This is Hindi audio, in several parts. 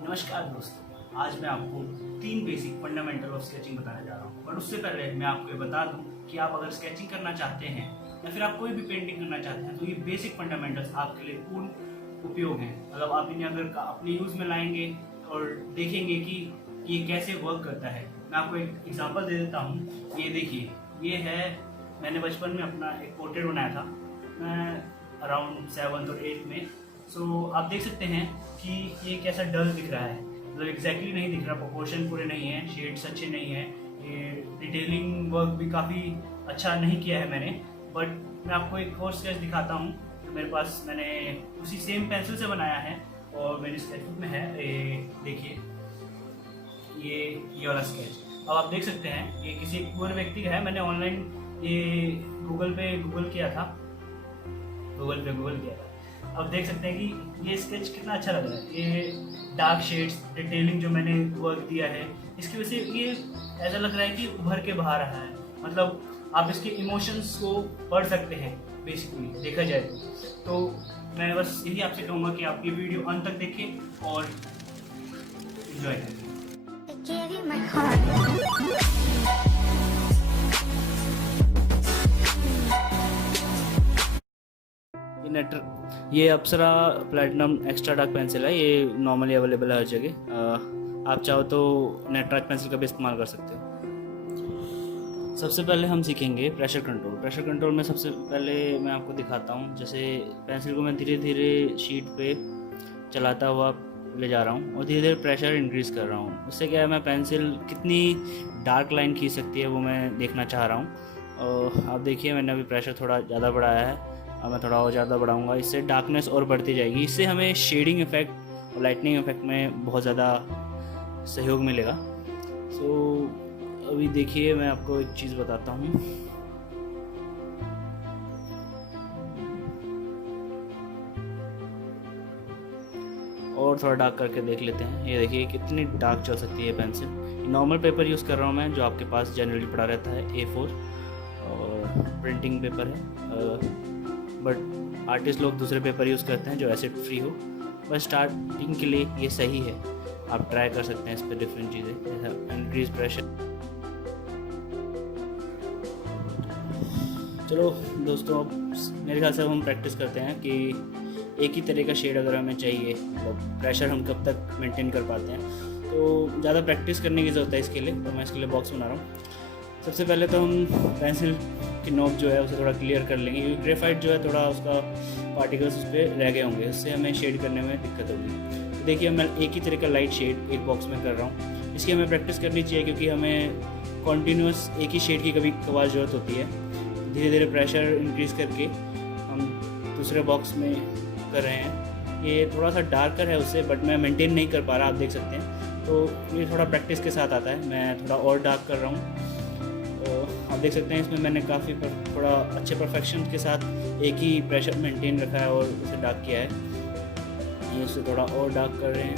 नमस्कार दोस्तों, आज मैं आपको 3 बेसिक फंडामेंटल ऑफ स्केचिंग बताने जा रहा हूँ। बट उससे पहले मैं आपको ये बता दूँ कि आप अगर स्केचिंग करना चाहते हैं या फिर आप कोई भी पेंटिंग करना चाहते हैं तो ये बेसिक फंडामेंटल्स आपके लिए पूर्ण उपयोग हैं। मतलब आप इन्हें अगर अपने यूज़ में लाएंगे और देखेंगे कि ये कैसे वर्क करता है। मैं आपको एक एग्जांपल दे देता हूँ। ये देखिए, ये है, मैंने बचपन में अपना एक पोर्ट्रेट बनाया था, मैं अराउंड 7th और 8th में। सो आप देख सकते हैं कि ये कैसा डल दिख रहा है, मतलब एग्जैक्टली नहीं दिख रहा, प्रोपोर्शन पूरे नहीं है, शेड्स अच्छे नहीं है, ये डिटेलिंग वर्क भी काफ़ी अच्छा नहीं किया है मैंने। बट मैं आपको एक और स्केच दिखाता हूँ जो मेरे पास, मैंने उसी सेम पेंसिल से बनाया है और मेरी स्केचबुक में है। ये देखिए, ये वाला स्केच। अब आप देख सकते हैं ये किसी पूरे व्यक्ति का है। मैंने ऑनलाइन ये गूगल किया था। अब देख सकते हैं कि ये स्केच कितना अच्छा लग रहा है। ये डार्क शेड्स, डिटेलिंग जो मैंने वर्क दिया है, इसकी वजह से ये ऐसा लग रहा है कि उभर के बाहर रहा है। मतलब आप इसके इमोशंस को पढ़ सकते हैं बेसिकली देखा जाए तो मैं बस यही आपसे कहूँगा कि आप ये वीडियो अंत तक देखें और एंजॉय करें। ये अप्सरा प्लैटिनम एक्स्ट्रा डार्क पेंसिल है। ये नॉर्मली अवेलेबल है हर जगह। आप चाहो तो नेटराज पेंसिल का भी इस्तेमाल कर सकते हो। सबसे पहले हम सीखेंगे प्रेशर कंट्रोल में सबसे पहले मैं आपको दिखाता हूँ। जैसे पेंसिल को मैं धीरे धीरे शीट पे चलाता हुआ ले जा रहा हूँ और धीरे धीरे प्रेशर इंक्रीज़ कर रहा हूँ। उससे क्या है, मैं पेंसिल कितनी डार्क लाइन खींच सकती है वो मैं देखना चाह रहा हूँ। और आप देखिए, मैंने अभी प्रेशर थोड़ा ज़्यादा बढ़ाया है। अब मैं थोड़ा और ज़्यादा बढ़ाऊँगा, इससे डार्कनेस और बढ़ती जाएगी। इससे हमें शेडिंग इफेक्ट और लाइटनिंग इफेक्ट में बहुत ज़्यादा सहयोग मिलेगा। अभी देखिए, मैं आपको एक चीज़ बताता हूँ। और थोड़ा डार्क करके देख लेते हैं। ये देखिए कितनी डार्क चल सकती है पेंसिल। नॉर्मल पेपर यूज़ कर रहा हूँ मैं, जो आपके पास जनरली पड़ा रहता है, A4 और प्रिंटिंग पेपर है। बट आर्टिस्ट लोग दूसरे पेपर यूज़ करते हैं जो एसिड फ्री हो। बस स्टार्टिंग के लिए ये सही है। आप ट्राई कर सकते हैं इस पर डिफरेंट चीज़ें, जैसा इंक्रीज प्रेशर। चलो दोस्तों, अब मेरे ख्याल से हम प्रैक्टिस करते हैं कि एक ही तरह का शेड अगर हमें चाहिए, मतलब प्रेशर हम कब तक मेंटेन कर पाते हैं। तो ज़्यादा प्रैक्टिस करने की ज़रूरत है इसके लिए। तो मैं इसके लिए बॉक्स बना रहा हूँ। सबसे पहले तो हम पेंसिल की नोक जो है उसे थोड़ा क्लियर कर लेंगे, क्योंकि ग्रेफाइट जो है थोड़ा उसका पार्टिकल्स उस पर रह गए होंगे, उससे हमें शेड करने में दिक्कत होगी। तो देखिए, मैं एक ही तरह का लाइट शेड एक बॉक्स में कर रहा हूँ। इसकी हमें प्रैक्टिस करनी चाहिए, क्योंकि हमें कॉन्टीन्यूस एक ही शेड की कभी कभार ज़रूरत होती है। धीरे धीरे प्रेशर इंक्रीज़ करके हम दूसरे बॉक्स में कर रहे हैं। ये थोड़ा सा डार्कर है उससे, बट मैं मेंटेन नहीं कर पा रहा, आप देख सकते हैं। तो ये थोड़ा प्रैक्टिस के साथ आता है। मैं थोड़ा और डार्क कर रहा हूँ। आप देख सकते हैं इसमें मैंने काफ़ी थोड़ा अच्छे परफेक्शन के साथ एक ही प्रेशर मेंटेन रखा है और उसे डार्क किया है। ये उसे थोड़ा और डार्क कर रहे हैं।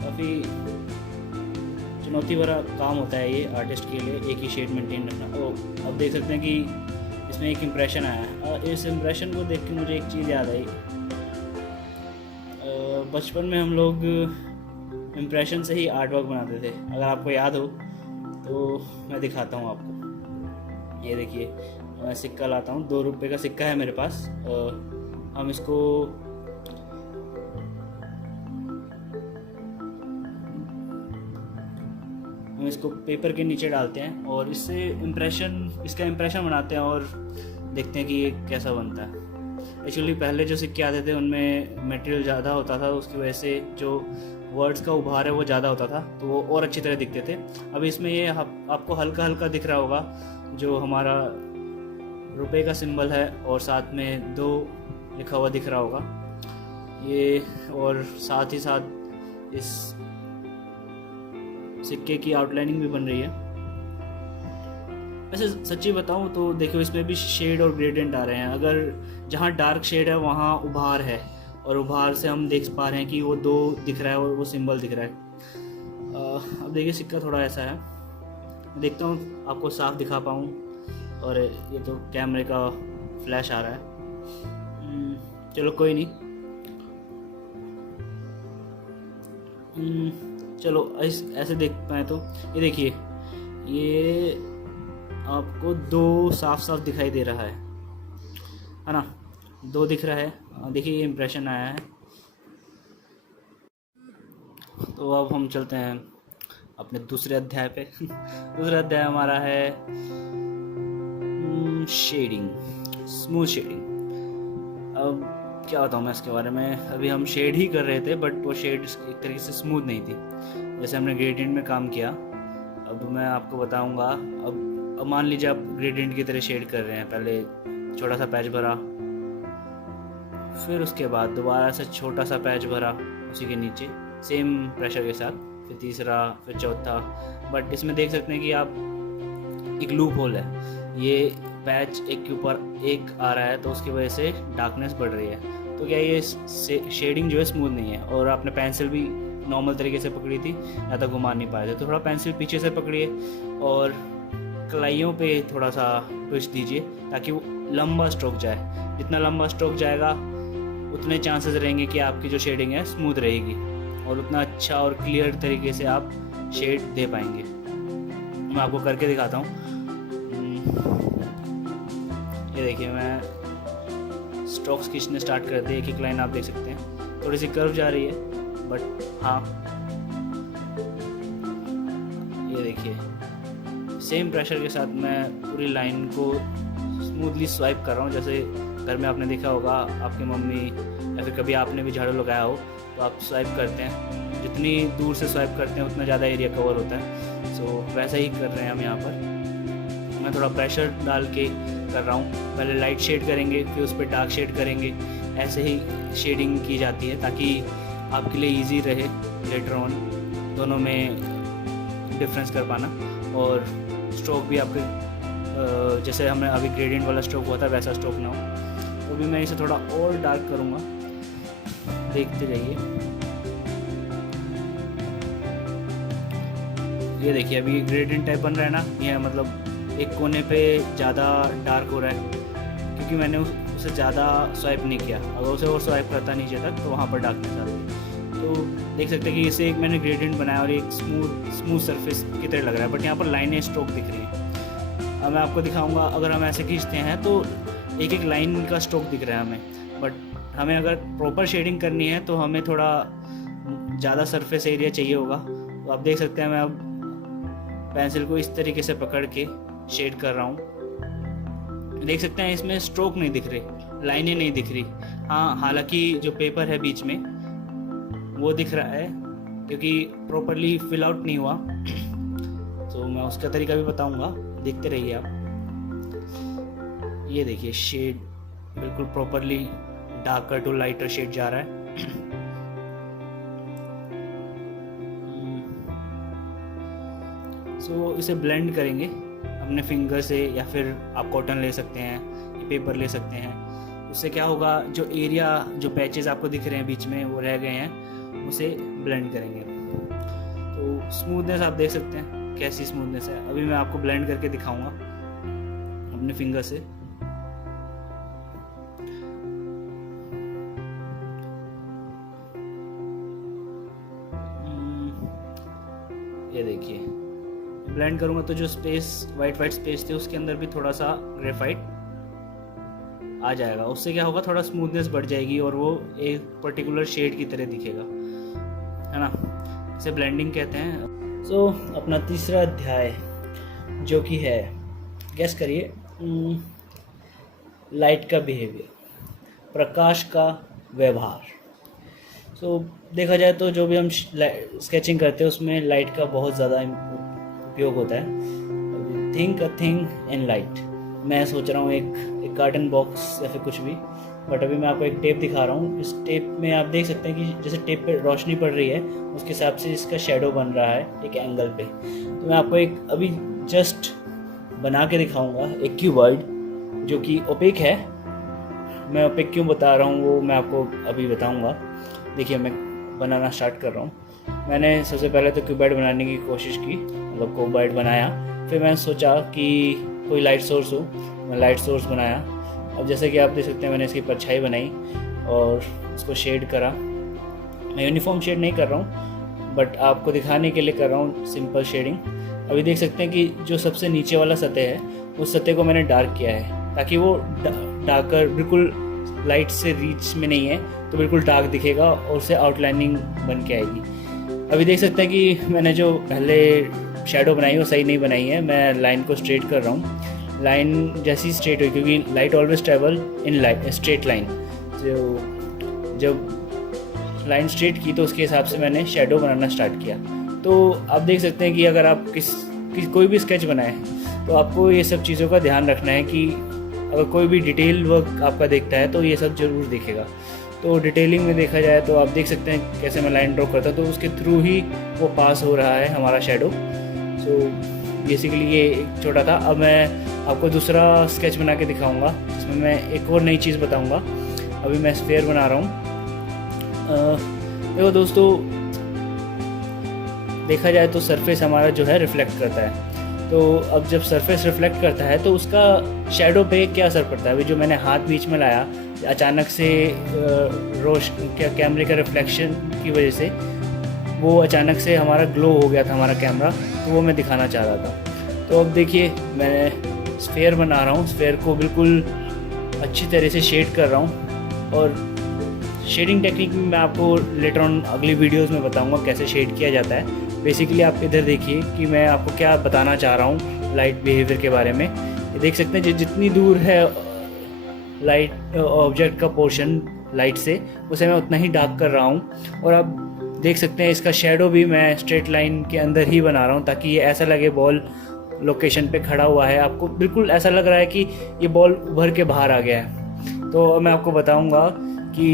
काफ़ी चुनौती भरा काम होता है ये आर्टिस्ट के लिए, एक ही शेड मेंटेन रखना। और आप देख सकते हैं कि इसमें एक इम्प्रेशन आया है। और इस इम्प्रेशन को देख के मुझे एक चीज़ याद आई। बचपन में हम लोग इम्प्रेशन से ही आर्ट वर्क बनाते थे। अगर आपको याद हो तो मैं दिखाता हूँ आपको। ये देखिए, मैं सिक्का लाता हूँ, 2 रुपये का सिक्का है मेरे पास। हम इसको पेपर के नीचे डालते हैं और इसका इम्प्रेशन बनाते हैं और देखते हैं कि ये कैसा बनता है। एक्चुअली पहले जो सिक्के आते थे उनमें मटेरियल ज़्यादा होता था, उसकी वजह से जो वर्ड्स का उभार है वो ज़्यादा होता था, तो वो और अच्छी तरह दिखते थे। अब इसमें ये आपको हल्का हल्का दिख रहा होगा, जो हमारा रुपए का सिंबल है और साथ में 2 लिखा हुआ दिख रहा होगा ये, और साथ ही साथ इस सिक्के की आउटलाइनिंग भी बन रही है। वैसे सच्ची बताऊँ तो देखो, इसमें भी शेड और ग्रेडियंट आ रहे हैं। अगर जहाँ डार्क शेड है वहाँ उभार है, और उभार से हम देख पा रहे हैं कि वो 2 दिख रहा है और वो सिंबल दिख रहा है। अब देखिए, सिक्का थोड़ा ऐसा है। देखता हूँ आपको साफ दिखा पाऊँ। और ये तो कैमरे का फ्लैश आ रहा है। चलो कोई नहीं। चलो ऐसे देख पाए तो ये देखिए, ये आपको 2 साफ साफ दिखाई दे रहा है ना, 2 दिख रहा है। देखिए ये इम्प्रेशन आया है। तो अब हम चलते हैं अपने दूसरे अध्याय पे। दूसरा अध्याय हमारा है शेडिंग, स्मूथ शेडिंग। अब क्या बताऊँ मैं इसके बारे में, अभी हम शेड ही कर रहे थे बट वो शेड एक तरीके से स्मूथ नहीं थी। जैसे हमने ग्रेडियंट में काम किया, अब मैं आपको बताऊंगा। अब मान लीजिए आप ग्रेडियंट की तरह शेड कर रहे हैं, पहले छोटा सा पैच भरा, फिर उसके बाद दोबारा से छोटा सा पैच भरा उसी के नीचे सेम प्रेशर के साथ, फिर तीसरा, फिर चौथा। बट इसमें देख सकते हैं कि आप एक लूप होल है, ये पैच एक के ऊपर एक आ रहा है तो उसकी वजह से डार्कनेस बढ़ रही है। तो क्या ये शेडिंग जो है स्मूथ नहीं है। और आपने पेंसिल भी नॉर्मल तरीके से पकड़ी थी, ज़्यादा घुमा नहीं पाए थे, तो थोड़ा पेंसिल पीछे से पकड़िए और कलाइयों पे थोड़ा सा ट्विस्ट दीजिए ताकि वो लंबा स्ट्रोक जाए। जितना लंबा स्ट्रोक जाएगा उतने चांसेस रहेंगे कि आपकी जो शेडिंग है स्मूथ रहेगी और उतना अच्छा और क्लियर तरीके से आप शेड दे पाएंगे। मैं आपको करके दिखाता हूँ। ये देखिए, मैं स्ट्रोक्स खींचने स्टार्ट कर दिए। एक लाइन आप देख सकते हैं थोड़ी सी कर्व जा रही है, बट हाँ ये देखिए सेम प्रेशर के साथ मैं पूरी लाइन को स्मूथली स्वाइप कर रहा हूँ। जैसे घर में आपने देखा होगा, आपकी मम्मी या फिर कभी आपने भी झाड़ू लगाया हो तो आप स्वाइप करते हैं, जितनी दूर से स्वाइप करते हैं उतना ज़्यादा एरिया कवर होता है। सो वैसा ही कर रहे हैं हम यहाँ पर। मैं थोड़ा प्रेशर डाल के कर रहा हूँ, पहले लाइट शेड करेंगे फिर उस पर डार्क शेड करेंगे, ऐसे ही शेडिंग की जाती है ताकि आपके लिए इजी रहे लेटर ऑन दोनों में डिफरेंस कर पाना। और स्ट्रोक भी आपके जैसे हमें अभी ग्रेडियंट वाला स्ट्रोक हुआ था वैसा स्ट्रोक ना हो। तो अभी मैं इसे थोड़ा और डार्क करूँगा, देखते रहिए। ये देखिए अभी ग्रेडियंट टाइप बन रहा है ना, ये मतलब एक कोने पे ज़्यादा डार्क हो रहा है क्योंकि मैंने उसे ज़्यादा स्वाइप नहीं किया। अगर उसे और स्वाइप करता नीचे तक तो वहाँ पर डार्कनेस आ रही है। तो देख सकते हैं कि इसे एक मैंने ग्रेडियंट बनाया और एक स्मूथ सरफेस की तरह लग रहा है, बट यहाँ पर लाइनें स्ट्रोक दिख रही है। अब मैं आपको दिखाऊंगा, अगर हम ऐसे खींचते हैं तो एक एक लाइन का स्ट्रोक दिख रहा है हमें, बट हमें अगर प्रॉपर शेडिंग करनी है तो हमें थोड़ा ज़्यादा सरफेस एरिया चाहिए होगा। तो आप देख सकते हैं मैं अब पेंसिल को इस तरीके से पकड़ के शेड कर रहा हूँ। देख सकते हैं इसमें स्ट्रोक नहीं दिख रहे, लाइनें नहीं दिख रही। हाँ, हालांकि जो पेपर है बीच में वो दिख रहा है क्योंकि प्रॉपरली फिल आउट नहीं हुआ। तो मैं उसका तरीका भी बताऊंगा, देखते रहिए आप। ये देखिए शेड बिल्कुल properly darker to lighter shade जा रहा है। सो इसे ब्लेंड करेंगे अपने फिंगर से, या फिर आप कॉटन ले सकते हैं, पेपर ले सकते हैं। उससे क्या होगा, जो एरिया जो पैचेस आपको दिख रहे हैं बीच में वो रह गए हैं, उसे ब्लेंड करेंगे। तो स्मूथनेस आप देख सकते हैं कैसी स्मूथनेस है। अभी मैं आपको ब्लेंड करके दिखाऊंगा अपने फिंगर से। ये देखिए ब्लेंड करूंगा तो जो स्पेस वाइट स्पेस थे उसके अंदर भी थोड़ा सा ग्रेफाइट आ जाएगा। उससे क्या होगा, थोड़ा स्मूथनेस बढ़ जाएगी और वो एक पर्टिकुलर शेड की तरह दिखेगा, है ना। इसे ब्लेंडिंग कहते हैं। सो अपना तीसरा अध्याय जो कि है, गेस करिए, लाइट का बिहेवियर, प्रकाश का व्यवहार। सो देखा जाए तो जो भी हम स्केचिंग करते हैं उसमें लाइट का बहुत ज़्यादा उपयोग होता है। Think a thing in light. मैं सोच रहा हूँ एक कार्टन बॉक्स या फिर कुछ भी, बट अभी मैं आपको एक टेप दिखा रहा हूँ। इस टेप में आप देख सकते हैं कि जैसे टेप पे रोशनी पड़ रही है उसके हिसाब से इसका शेडो बन रहा है एक एंगल पे। तो मैं आपको एक अभी जस्ट बना के दिखाऊंगा एक क्यूबॉइड जो कि ओपेक है। मैं ओपेक क्यों बता रहा हूँ वो मैं आपको अभी बताऊँगा। देखिए मैं बनाना स्टार्ट कर रहा हूँ। मैंने सबसे पहले तो क्यूबॉइड बनाने की कोशिश की, मतलब क्यूबॉइड बनाया। फिर मैंने सोचा कि कोई लाइट सोर्स हो, मैं लाइट सोर्स बनाया। अब जैसे कि आप देख सकते हैं मैंने इसकी परछाई बनाई और उसको शेड करा। मैं यूनिफॉर्म शेड नहीं कर रहा हूँ, बट आपको दिखाने के लिए कर रहा हूँ सिंपल शेडिंग। अभी देख सकते हैं कि जो सबसे नीचे वाला सतह है उस सतह को मैंने डार्क किया है, ताकि वो डार्कर बिल्कुल लाइट से रीच में नहीं है तो बिल्कुल डार्क दिखेगा और उससे आउटलाइनिंग बन के आएगी। अभी देख सकते हैं कि मैंने जो पहले शैडो बनाई है वो सही नहीं बनाई है। मैं लाइन को स्ट्रेट कर रहा हूँ। लाइन जैसी स्ट्रेट हुई, क्योंकि light always travel in light straight line, तो जब लाइन स्ट्रेट की तो उसके हिसाब से मैंने शेडो बनाना स्टार्ट किया। तो आप देख सकते हैं कि अगर आप कोई भी स्केच बनाए तो आपको ये सब चीज़ों का ध्यान रखना है कि अगर कोई भी डिटेल वर्क आपका देखता है तो ये सब ज़रूर दिखेगा। तो डिटेलिंग में देखा जाए तो आप देख सकते हैं कैसे मैं लाइन ड्रॉ करता हूँ, तो उसके थ्रू ही वो पास हो रहा है हमारा शेडो। सो बेसिकली ये एक छोटा था। अब मैं आपको दूसरा स्केच बना के दिखाऊंगा, जिसमें मैं एक और नई चीज़ बताऊंगा। अभी मैं स्फीयर बना रहा हूँ। देखो दोस्तों, देखा जाए तो सरफेस हमारा जो है रिफ्लेक्ट करता है। तो अब जब सरफेस रिफ्लेक्ट करता है तो उसका शैडो पे क्या असर पड़ता है। अभी जो मैंने हाथ बीच में लाया, अचानक से कैमरे का रिफ्लेक्शन की वजह से वो अचानक से हमारा ग्लो हो गया था हमारा कैमरा, तो वो मैं दिखाना चाह रहा था। तो अब देखिए मैं स्फीयर बना रहा हूँ। स्फीयर को बिल्कुल अच्छी तरह से शेड कर रहा हूँ, और शेडिंग टेक्निक में मैं आपको लेटर ऑन अगली वीडियोस में बताऊंगा कैसे शेड किया जाता है। बेसिकली आप इधर देखिए कि मैं आपको क्या बताना चाह रहा हूँ लाइट बिहेवियर के बारे में। ये देख सकते हैं जितनी दूर है लाइट ऑब्जेक्ट का पोर्शन लाइट से, उसे मैं उतना ही डार्क कर रहा हूँ। और आप देख सकते हैं इसका शेडो भी मैं स्ट्रेट लाइन के अंदर ही बना रहा हूँ, ताकि ये ऐसा लगे बॉल लोकेशन पे खड़ा हुआ है। आपको बिल्कुल ऐसा लग रहा है कि ये बॉल उभर के बाहर आ गया है। तो मैं आपको बताऊँगा कि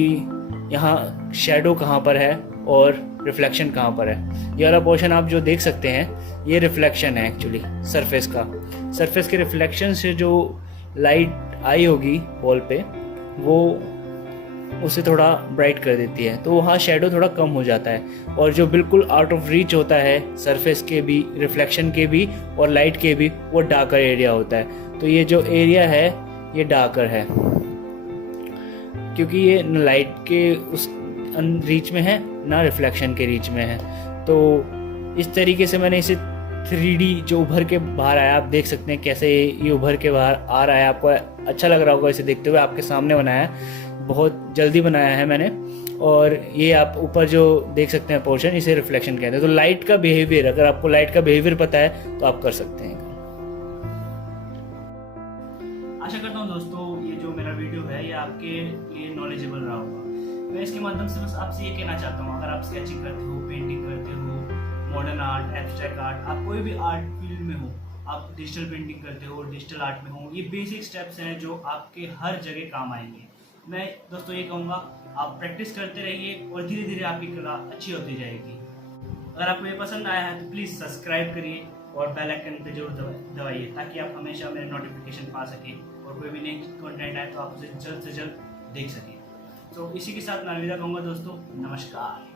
यहाँ शेडो कहाँ पर है और रिफ्लेक्शन कहाँ पर है। ये वाला पोर्शन आप जो देख सकते हैं ये रिफ्लेक्शन है एक्चुअली सरफेस का। सरफेस के रिफ्लेक्शन से जो लाइट आई होगी बॉल पे, वो उसे थोड़ा ब्राइट कर देती है, तो वहाँ शेडो थोड़ा कम हो जाता है। और जो बिल्कुल आउट ऑफ रीच होता है सरफेस के भी, रिफ्लेक्शन के भी और लाइट के भी, वो डार्कर एरिया होता है। तो ये जो एरिया है ये डार्कर है, क्योंकि ये न लाइट के उस रीच में है ना रिफ्लेक्शन के रीच में है। तो इस तरीके से मैंने इसे 3D जो उभर के बाहर आया, आप देख सकते हैं कैसे ये उभर के बाहर आ रहा है। आपको अच्छा लग रहा होगा इसे देखते हुए। आपके सामने बनाया है, बहुत जल्दी बनाया है मैंने। और ये आप ऊपर जो देख सकते हैं पोर्शन, इसे रिफ्लेक्शन कहते हैं। तो लाइट का बिहेवियर, अगर आपको लाइट का बिहेवियर पता है तो आप कर सकते हैं। आशा करता हूँ दोस्तों ये जो मेरा वीडियो है ये आपके लिए नॉलेजेबल रहा होगा। मैं इसके माध्यम से बस आपसे ये कहना चाहता हूँ, अगर आप स्केचिंग करते हो, पेंटिंग करते हो, मॉडर्न आर्ट, एब्स्ट्रैक्ट आर्ट, आप कोई भी आर्ट फील्ड में हो, आप डिजिटल पेंटिंग करते हो, डिजिटल आर्ट में हो, ये बेसिक स्टेप्स हैं जो आपके हर जगह काम आएंगे। मैं दोस्तों ये कहूँगा, आप प्रैक्टिस करते रहिए और धीरे धीरे आपकी कला अच्छी होती जाएगी। अगर आपको ये पसंद आया है तो प्लीज़ सब्सक्राइब करिए और बेल आइकन पे जरूर दबाइए, ताकि आप हमेशा मेरे नोटिफिकेशन पा सकें और कोई भी नई कंटेंट आए तो आप उसे जल्द से जल्द देख सकें। तो इसी के साथ मैं अलविदा कहूँगा दोस्तों, नमस्कार।